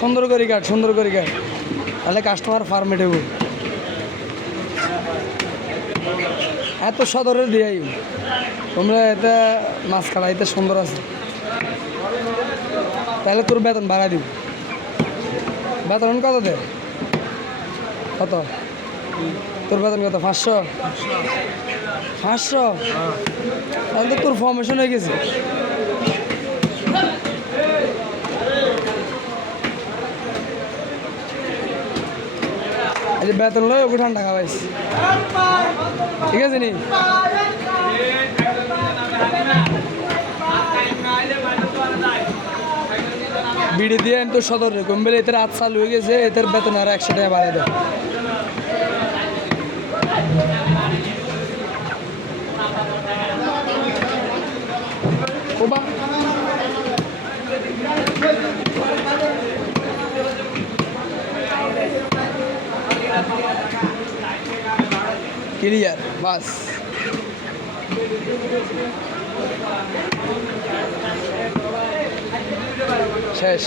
সুন্দর করে কাট, সুন্দর করে কাট, তাহলে কাস্টমার ফার্মে দেব। এত সদরে দিয়াই তোমরা এটা মাছ খাড়াইতে সুন্দর আছে, তাহলে তোর বেতন বাড়াই দিব। বেতন কত দে? কত তোর বেতন? কত? 500? 500? তাহলে তো তোর ফর্মেশন হয়ে গেছে। এই যে বেতন লয় ওকে ঠান্ডা খাওয়াইস, ঠিক আছে নি? বিড়ি দিয়ে আমি তো সদর কম বেলে এদের হাত চালু হয়ে গেছে, এদের বেতন আর 100 টাকা বাড়াই দেয়। ওবা ক্লিয়ার, বাস শেষ।